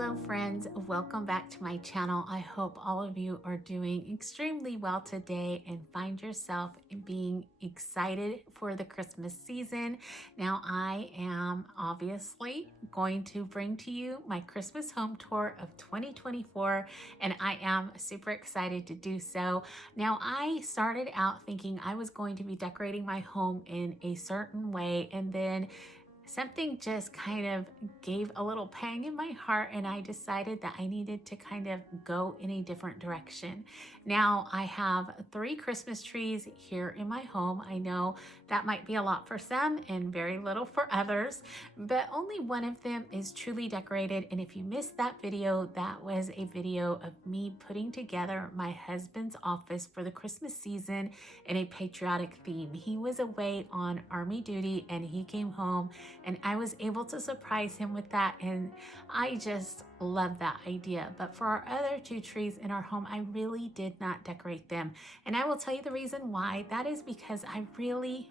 Hello friends, welcome back to my channel. I hope all of you are doing extremely well today and find yourself being excited for the Christmas season. Now I am obviously going to bring to you my Christmas home tour of 2024 and I am super excited to do so. Now I started out thinking I was going to be decorating my home in a certain way, and then something just kind of gave a little pang in my heart and I decided that I needed to kind of go in a different direction. Now I have 3 Christmas trees here in my home. I know that might be a lot for some and very little for others, but only one of them is truly decorated. And if you missed that video, that was a video of me putting together my husband's office for the Christmas season in a patriotic theme. He was away on army duty and he came home and I was able to surprise him with that, and I just love that idea. But for our other 2 trees in our home, I really did not decorate them, and I will tell you the reason why. That is because I really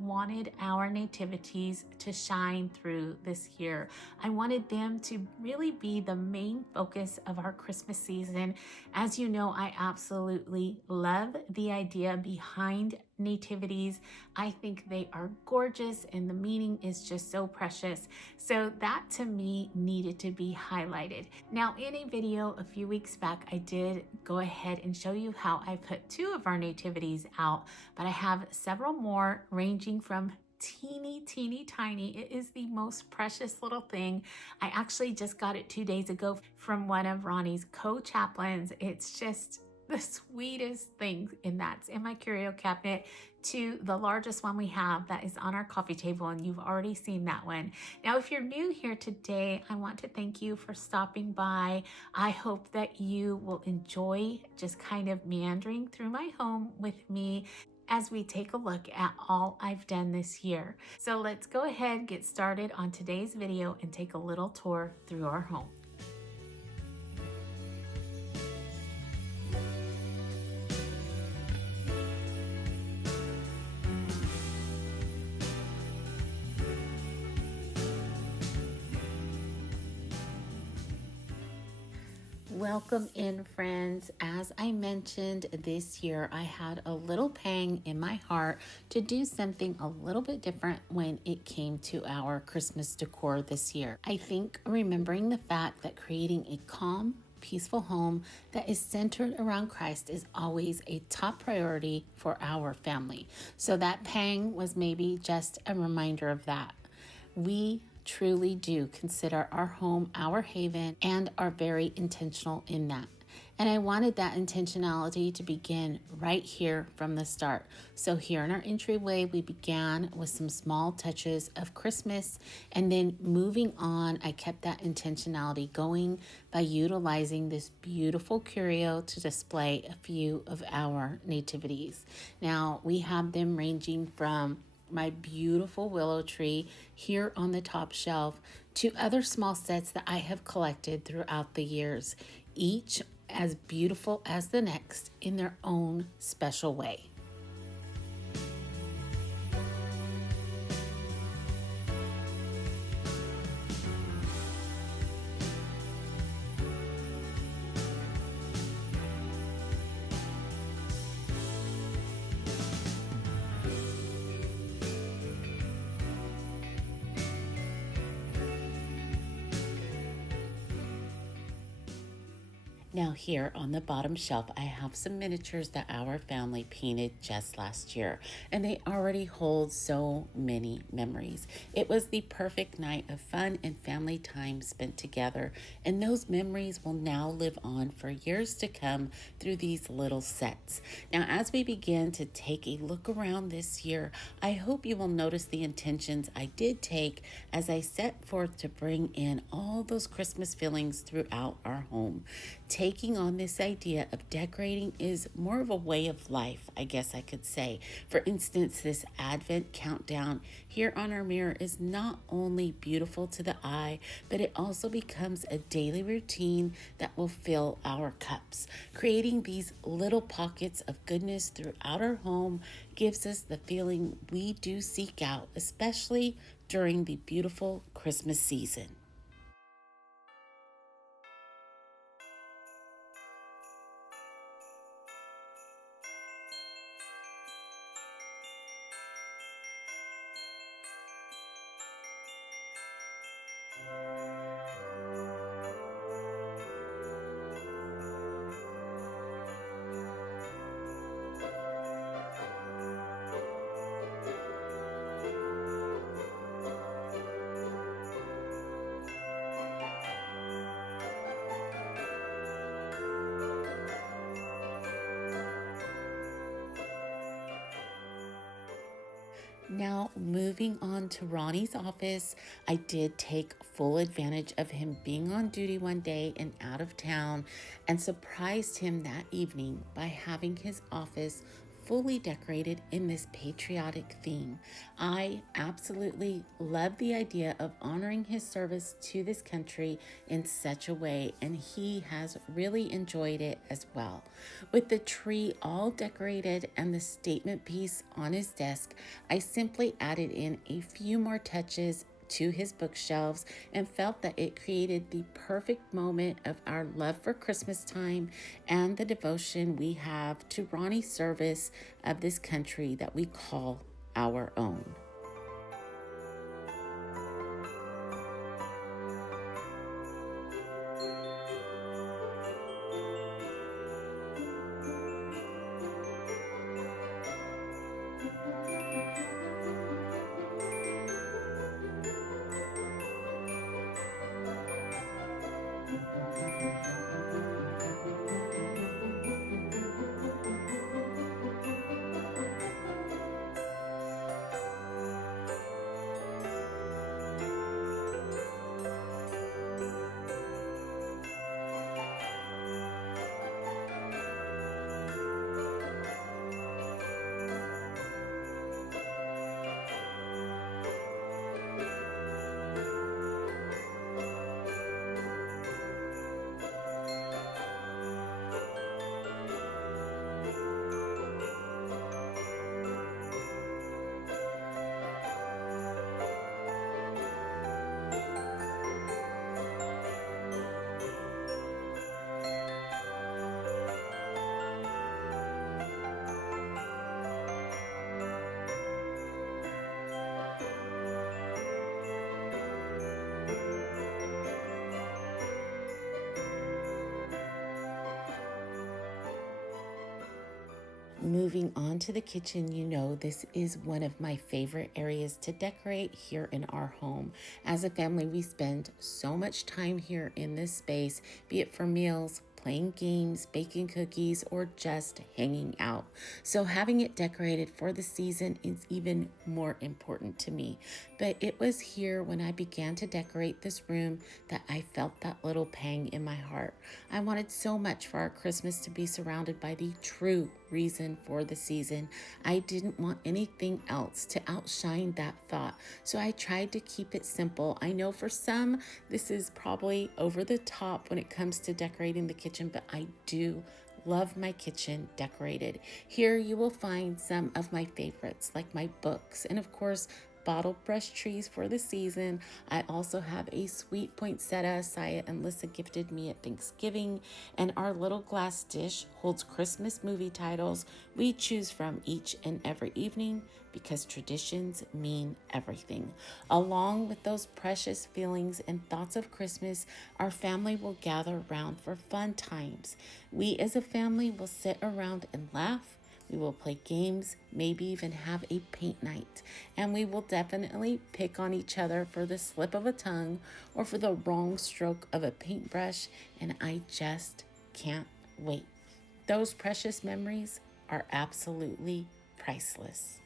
wanted our nativities to shine through this year. I wanted them to really be the main focus of our Christmas season. As you know, I absolutely love the idea behind nativities. I think they are gorgeous and the meaning is just so precious. So that to me needed to be highlighted. Now in a video a few weeks back, I did go ahead and show you how I put 2 of our nativities out, but I have several more ranging from teeny tiny. It is the most precious little thing. I actually just got it 2 days ago from one of Ronnie's co-chaplains. It's just the sweetest thing, and that's in my curio cabinet, to the largest one we have that is on our coffee table, and you've already seen that one. Now if you're new here today, I want to thank you for stopping by. I hope that you will enjoy just kind of meandering through my home with me as we take a look at all I've done this year. So let's go ahead, get started on today's video and take a little tour through our home. Welcome in, friends. As I mentioned, this year I had a little pang in my heart to do something a little bit different when it came to our Christmas decor this year. I think remembering the fact that creating a calm, peaceful home that is centered around Christ is always a top priority for our family. So that pang was maybe just a reminder of that. We truly do consider our home our haven and are very intentional in that. And I wanted that intentionality to begin right here from the start. So here in our entryway, we began with some small touches of Christmas, and then moving on, I kept that intentionality going by utilizing this beautiful curio to display a few of our nativities. Now we have them ranging from my beautiful willow tree here on the top shelf to other small sets that I have collected throughout the years, each as beautiful as the next in their own special way. Now here on the bottom shelf, I have some miniatures that our family painted just last year, and they already hold so many memories. It was the perfect night of fun and family time spent together, and those memories will now live on for years to come through these little sets. Now, as we begin to take a look around this year, I hope you will notice the intentions I did take as I set forth to bring in all those Christmas feelings throughout our home. Taking on this idea of decorating is more of a way of life, I guess I could say. For instance, this Advent countdown here on our mirror is not only beautiful to the eye, but it also becomes a daily routine that will fill our cups. Creating these little pockets of goodness throughout our home gives us the feeling we do seek out, especially during the beautiful Christmas season. Now, moving on to Ronnie's office, I did take full advantage of him being on duty one day and out of town and surprised him that evening by having his office fully decorated in this patriotic theme. I absolutely love the idea of honoring his service to this country in such a way, and he has really enjoyed it as well. With the tree all decorated and the statement piece on his desk, I simply added in a few more touches to his bookshelves and felt that it created the perfect moment of our love for Christmas time and the devotion we have to Ronnie's service of this country that we call our own. Moving on to the kitchen, you know, this is one of my favorite areas to decorate here in our home. As a family, we spend so much time here in this space, be it for meals, playing games, baking cookies, or just hanging out. So having it decorated for the season is even more important to me. But it was here when I began to decorate this room that I felt that little pang in my heart. I wanted so much for our Christmas to be surrounded by the true reason for the season. I didn't want anything else to outshine that thought. So I tried to keep it simple. I know for some, this is probably over the top when it comes to decorating the kitchen, but I do love my kitchen decorated. Here you will find some of my favorites, like my books, and of course, bottle brush trees for the season. I also have a sweet poinsettia Saya and Lissa gifted me at Thanksgiving, and our little glass dish holds Christmas movie titles we choose from each and every evening because traditions mean everything. Along with those precious feelings and thoughts of Christmas, our family will gather around for fun times. We as a family will sit around and laugh. We will play games, maybe even have a paint night, and we will definitely pick on each other for the slip of a tongue or for the wrong stroke of a paintbrush, and I just can't wait. Those precious memories are absolutely priceless.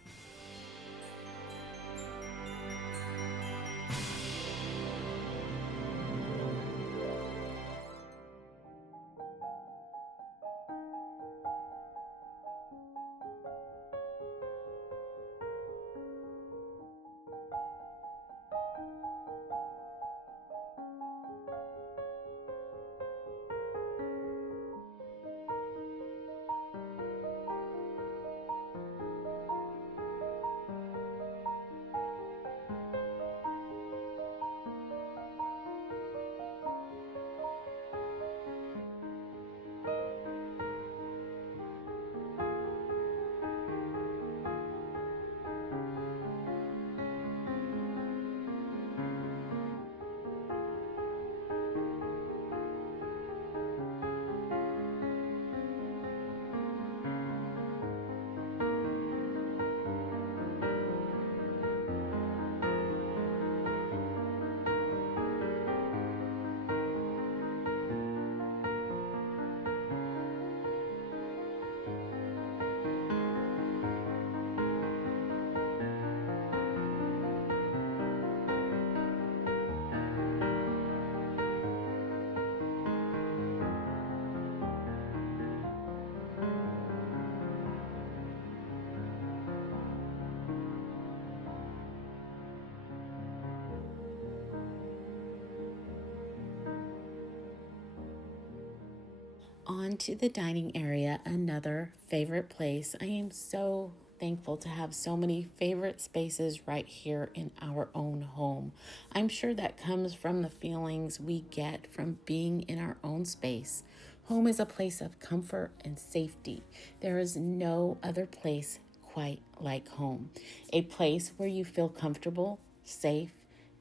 On to the dining area, another favorite place. I am so thankful to have so many favorite spaces right here in our own home. I'm sure that comes from the feelings we get from being in our own space. Home is a place of comfort and safety. There is no other place quite like home, a place where you feel comfortable, safe,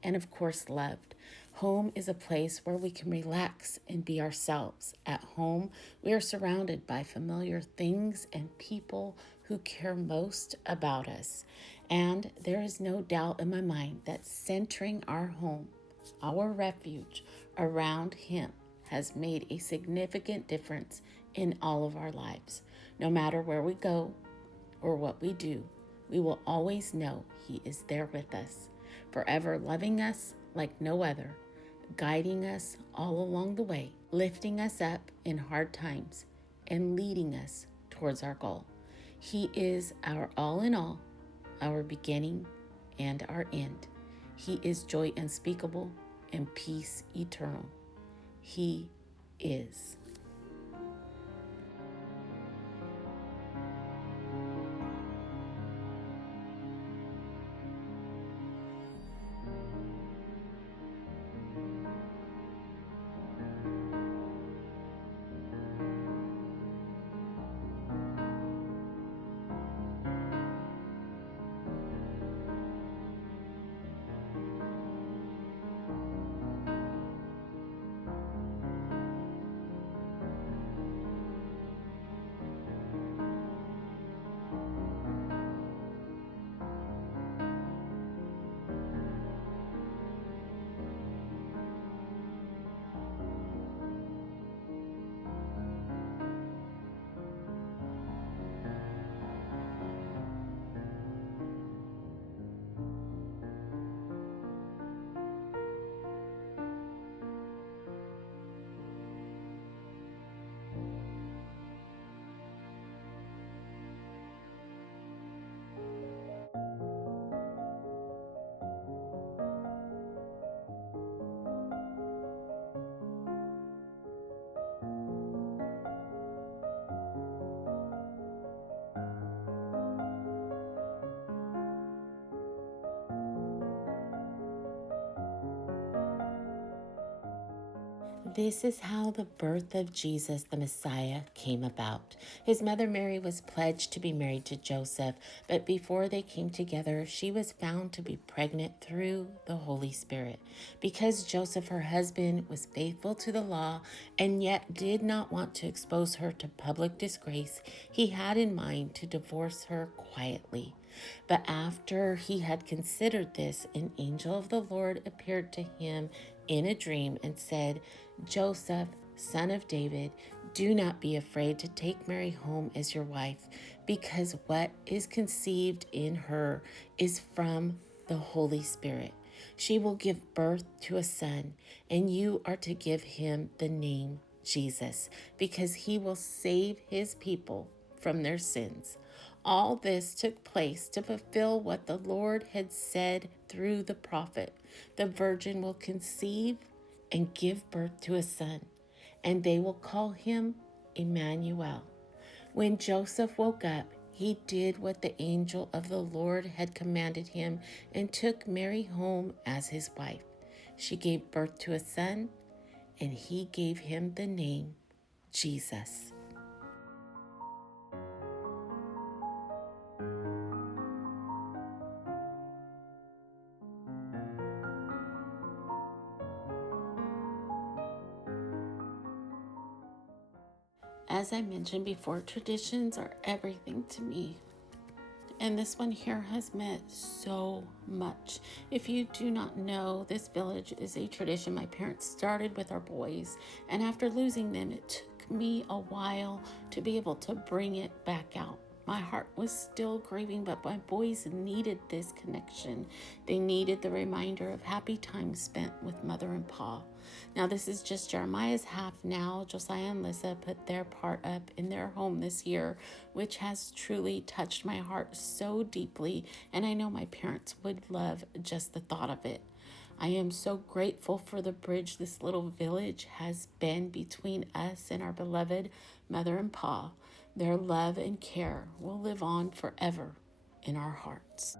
and of course loved. Home is a place where we can relax and be ourselves. At home, we are surrounded by familiar things and people who care most about us. And there is no doubt in my mind that centering our home, our refuge, around Him has made a significant difference in all of our lives. No matter where we go or what we do, we will always know He is there with us, forever loving us like no other, guiding us all along the way, lifting us up in hard times, and leading us towards our goal. He is our all in all, our beginning and our end. He is joy unspeakable and peace eternal. He is. This is how the birth of Jesus, the Messiah, came about. His mother Mary was pledged to be married to Joseph, but before they came together, she was found to be pregnant through the Holy Spirit. Because Joseph, her husband, was faithful to the law and yet did not want to expose her to public disgrace, he had in mind to divorce her quietly. But after he had considered this, an angel of the Lord appeared to him in a dream and said, "Joseph, son of David, do not be afraid to take Mary home as your wife, because what is conceived in her is from the Holy Spirit. She will give birth to a son, and you are to give him the name Jesus, because he will save his people from their sins." All this took place to fulfill what the Lord had said through the prophet. The virgin will conceive and give birth to a son, and they will call him Emmanuel. When Joseph woke up, he did what the angel of the Lord had commanded him and took Mary home as his wife. She gave birth to a son, and he gave him the name Jesus. As I mentioned before, traditions are everything to me. And this one here has meant so much. If you do not know, this village is a tradition my parents started with our boys. And after losing them, it took me a while to be able to bring it back out. My heart was still grieving, but my boys needed this connection. They needed the reminder of happy times spent with Mother and Pa. Now, this is just Jeremiah's half now. Josiah and Lissa put their part up in their home this year, which has truly touched my heart so deeply, and I know my parents would love just the thought of it. I am so grateful for the bridge this little village has been between us and our beloved mother and pa. Their love and care will live on forever in our hearts.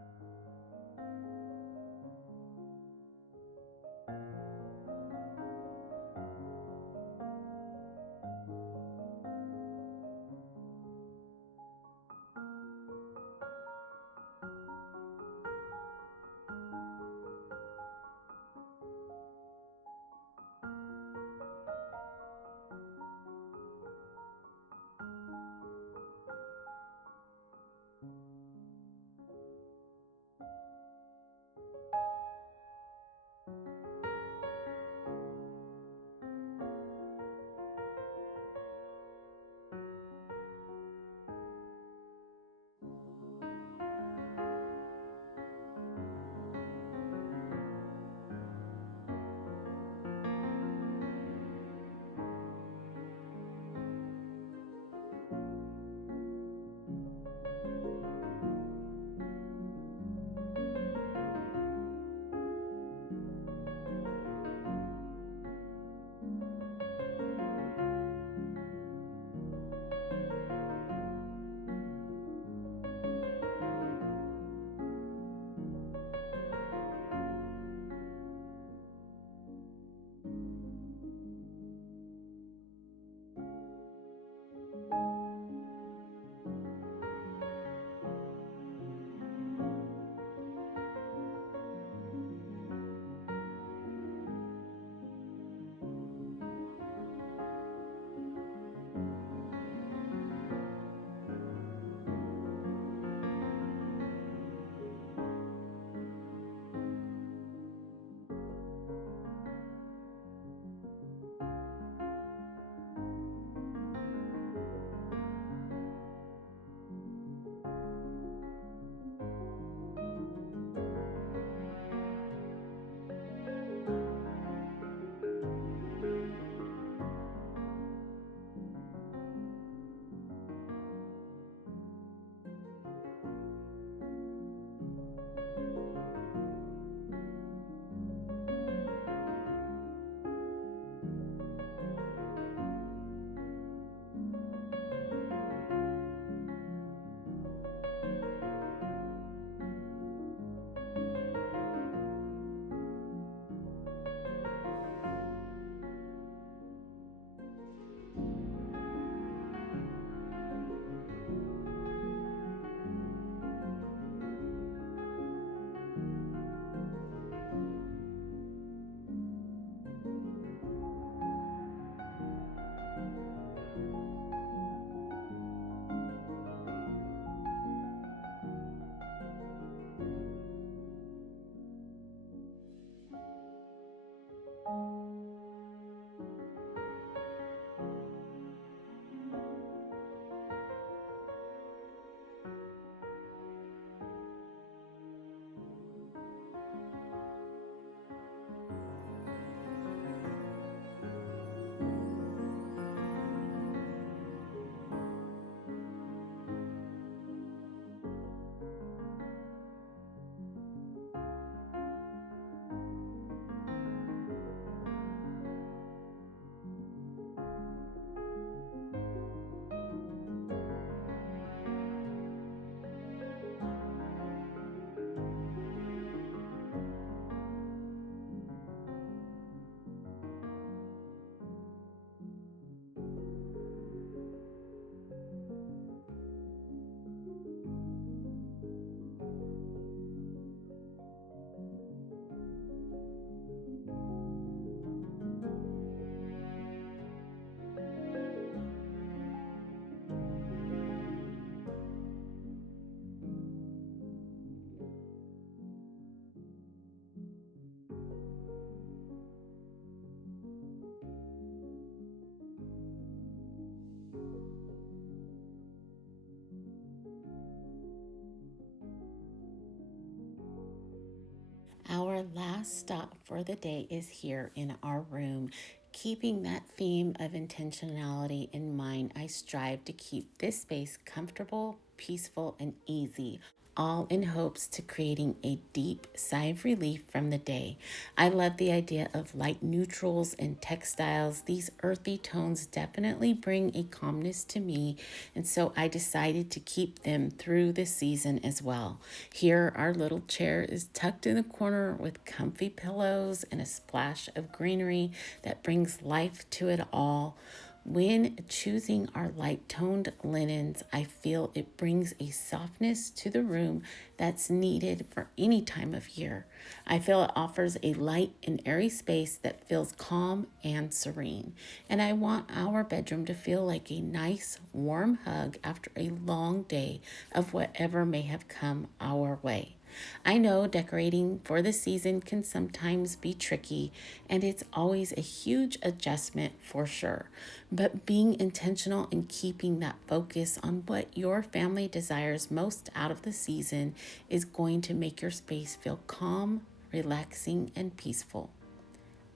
Our last stop for the day is here in our room. Keeping that theme of intentionality in mind, I strive to keep this space comfortable, peaceful, and easy. all in hopes to creating a deep sigh of relief from the day. I love the idea of light neutrals and textiles. These earthy tones definitely bring a calmness to me, and so I decided to keep them through the season as well. Here, our little chair is tucked in the corner with comfy pillows and a splash of greenery that brings life to it all. When choosing our light toned linens, I feel it brings a softness to the room that's needed for any time of year. I feel it offers a light and airy space that feels calm and serene. And I want our bedroom to feel like a nice, warm hug after a long day of whatever may have come our way. I know decorating for the season can sometimes be tricky, and it's always a huge adjustment for sure. But being intentional and keeping that focus on what your family desires most out of the season is going to make your space feel calm, relaxing, and peaceful,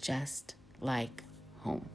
just like home.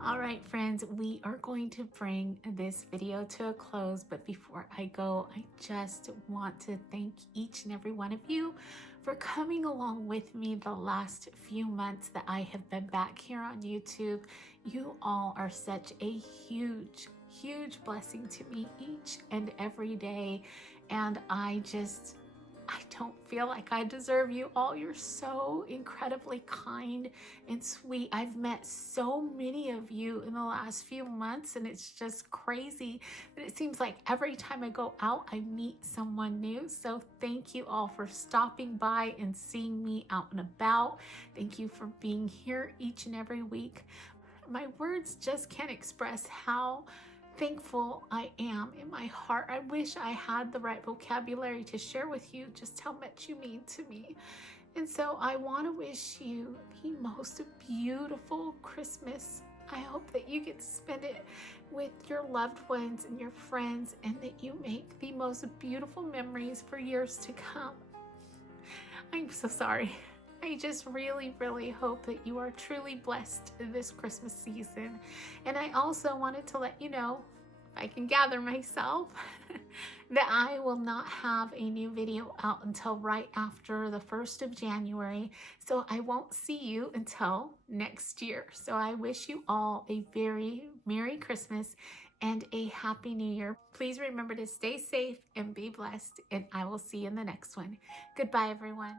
All right, friends, we are going to bring this video to a close, but before I go, I just want to thank each and every one of you for coming along with me the last few months that I have been back here on YouTube. You all are such a huge blessing to me each and every day, and I don't feel like I deserve you all. You're so incredibly kind and sweet. I've met so many of you in the last few months, and it's just crazy that it seems like every time I go out, I meet someone new. So thank you all for stopping by and seeing me out and about. Thank you for being here each and every week. My words just can't express how thankful I am in my heart. I wish I had the right vocabulary to share with you just how much you mean to me. And so I want to wish you the most beautiful Christmas. I hope that you get to spend it with your loved ones and your friends, and that you make the most beautiful memories for years to come. I'm so sorry. I just really hope that you are truly blessed this Christmas season. And I also wanted to let you know, if I can gather myself, that I will not have a new video out until right after the 1st of January. So I won't see you until next year. So I wish you all a very Merry Christmas and a Happy New Year. Please remember to stay safe and be blessed, and I will see you in the next one. Goodbye, everyone.